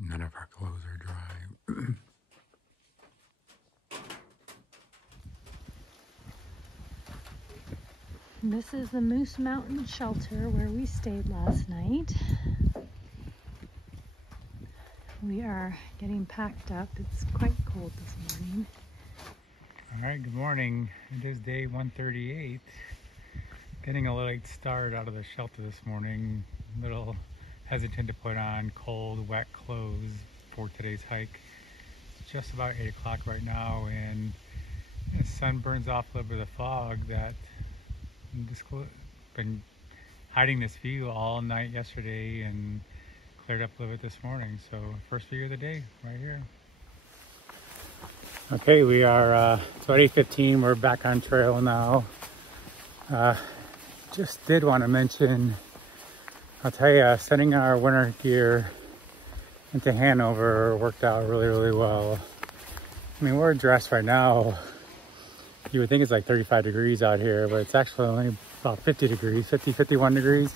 None of our clothes are dry. This is the Moose Mountain shelter where we stayed last night. We are getting packed up. It's quite cold this morning. All right, good morning. It is day 138. Getting a late start out of the shelter this morning. A little hesitant to put on cold, wet clothes for today's hike. It's just about 8 o'clock right now, and the sun burns off a little bit of the fog that been hiding this view all night yesterday and cleared up a little bit this morning. So first view of the day right here. Okay, we are it's about 8:15. We're back on trail now. Just did want to mention, I'll tell you, sending our winter gear into Hanover worked out really well. I mean, we're dressed right now. You would think it's like 35 degrees out here, but it's actually only about 50 degrees, 51 degrees.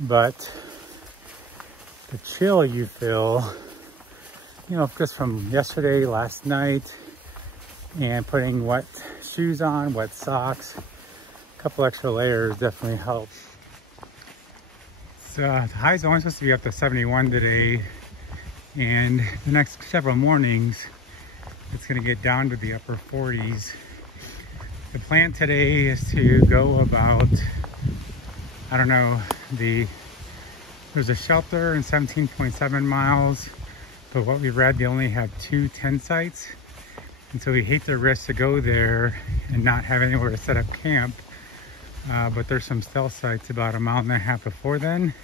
But the chill you feel, you know, just from yesterday, last night, and putting wet shoes on, wet socks, a couple extra layers definitely helps. So the high is only supposed to be up to 71 today, and the next several mornings, it's gonna get down to the upper 40s. The plan today is to go about, I don't know, there's a shelter in 17.7 miles, but what we read, they only have 2 tent sites. And so we hate the risk to go there and not have anywhere to set up camp. But there's some stealth sites about 1.5 miles before then,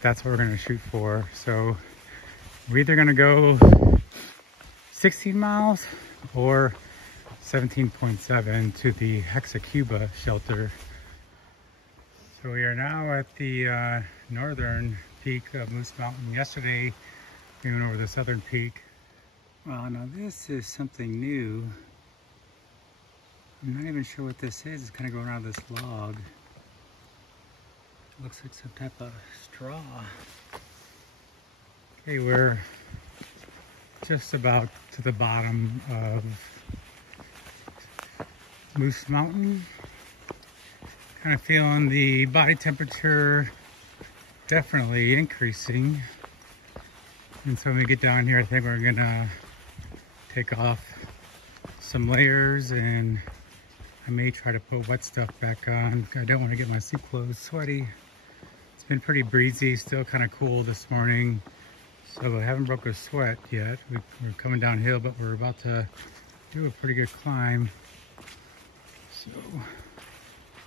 that's what we're gonna shoot for. So we're either gonna go 16 miles or 17.7 to the Hexacuba shelter. So we are now at the northern peak of Moose Mountain. Yesterday we went over the southern peak. Well, now this is something new. I'm not even sure what this is. It's kind of going around this log. It looks like some type of straw. Okay, we're just about to the bottom of Moose Mountain. Kind of feeling the body temperature definitely increasing. And so when we get down here, I think we're gonna take off some layers, and I may try to put wet stuff back on. I don't want to get my suit clothes sweaty. It's been pretty breezy, still kind of cool this morning. So I haven't broke a sweat yet. We're coming downhill, but we're about to do a pretty good climb. So,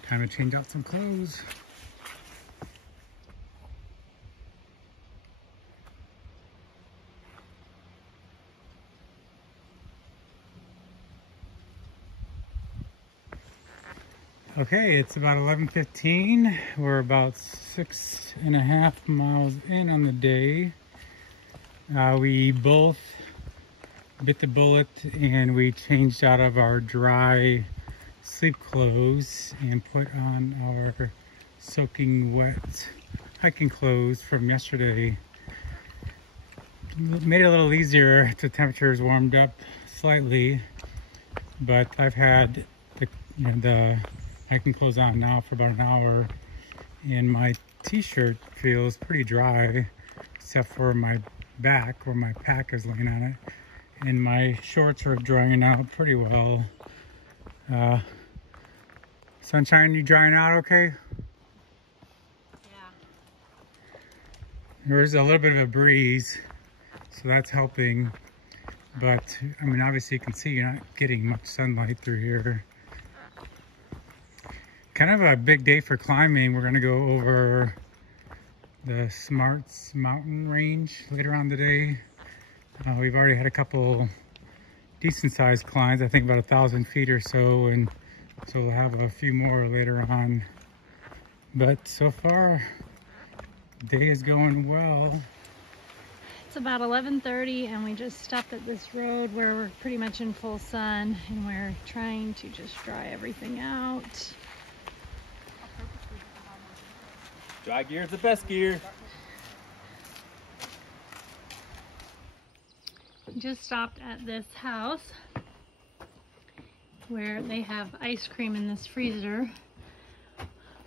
time to change out some clothes. Okay, it's about 11:15. We're about 6.5 miles in on the day. We both bit the bullet and we changed out of our dry sleep clothes and put on our soaking wet hiking clothes from yesterday. Made it a little easier. The temperatures warmed up slightly, but I've had the hiking clothes on now for about an hour, and my t-shirt feels pretty dry except for my back where my pack is laying on it, and my shorts are drying out pretty well. Sunshine, you drying out okay? Yeah. There's a little bit of a breeze, so that's helping. But, I mean, obviously you can see you're not getting much sunlight through here. Kind of a big day for climbing. We're gonna go over the Smarts mountain range later on today. We've already had a couple decent sized climbs, I think about 1,000 feet or so, and so we'll have a few more later on. But so far, the day is going well. It's about 11:30 and we just stopped at this road where we're pretty much in full sun, and we're trying to just dry everything out. Dry gear is the best gear. Just stopped at this house where they have ice cream in this freezer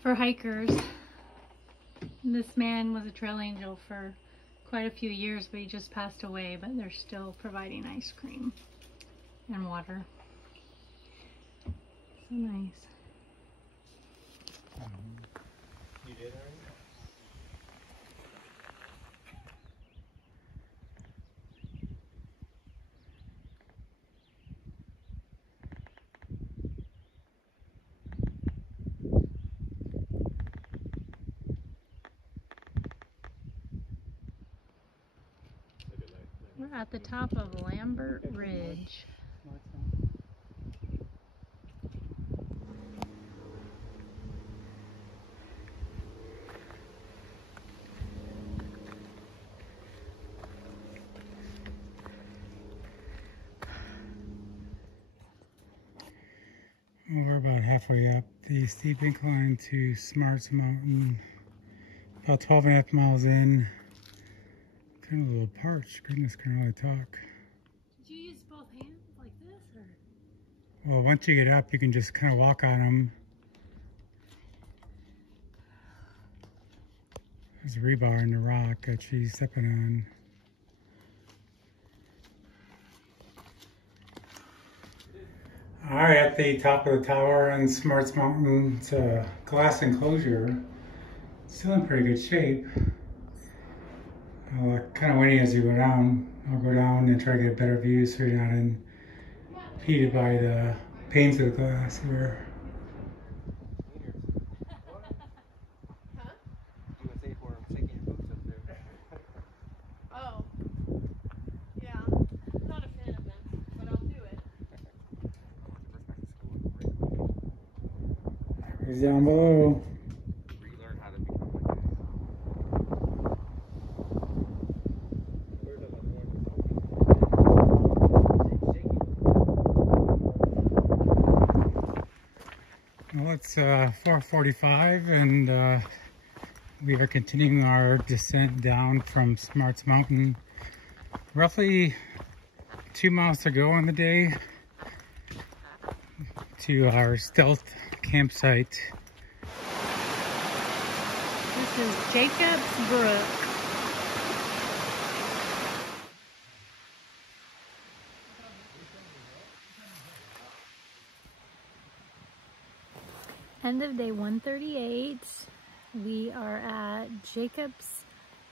for hikers. This man was a trail angel for quite a few years, but he just passed away, but they're still providing ice cream and water. So nice. You did already? We're at the top of Lambert Ridge. We're about halfway up the steep incline to Smarts Mountain. About 12.5 miles in. Kind of a little parched. Goodness, can't really talk. Did you use both hands like this, or? Well, once you get up, you can just kind of walk on them. There's a rebar in the rock that she's stepping on. Alright, at the top of the tower on Smarts Mountain, it's a glass enclosure. Still in pretty good shape. Kind of windy as you go down. I'll go down and try to get a better view so you're not impeded by the panes of the glass here. Oh, yeah. Not a fan of them, but I'll do it. He's down below. Relearn how to become like Well, it's 4:45 and we are continuing our descent down from Smarts Mountain. Roughly 2 miles to go on the day to our stealth campsite. This is Jacob's Brook. End of day 138. We are at Jacob's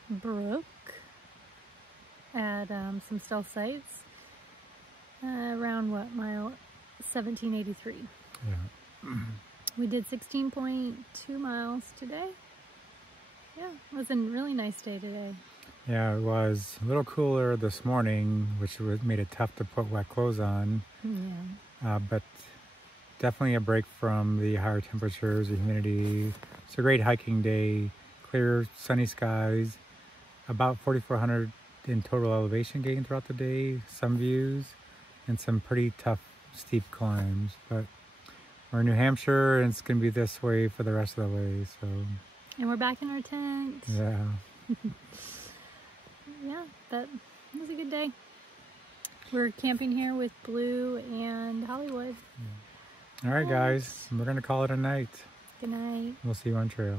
Brook at some stealth sites. Around what, mile 1783. Yeah. We did 16.2 miles today. Yeah, it was a really nice day today. Yeah, it was a little cooler this morning, which made it tough to put wet clothes on. Yeah. But definitely a break from the higher temperatures, the humidity. It's a great hiking day, clear, sunny skies, about 4,400 in total elevation gain throughout the day, some views, and some pretty tough, steep climbs. But we're in New Hampshire, and it's going to be this way for the rest of the way, so. And we're back in our tent. Yeah. Yeah, but it was a good day. We're camping here with Blue and Hollywood. Yeah. All right, guys, we're going to call it a night. Good night. We'll see you on trail.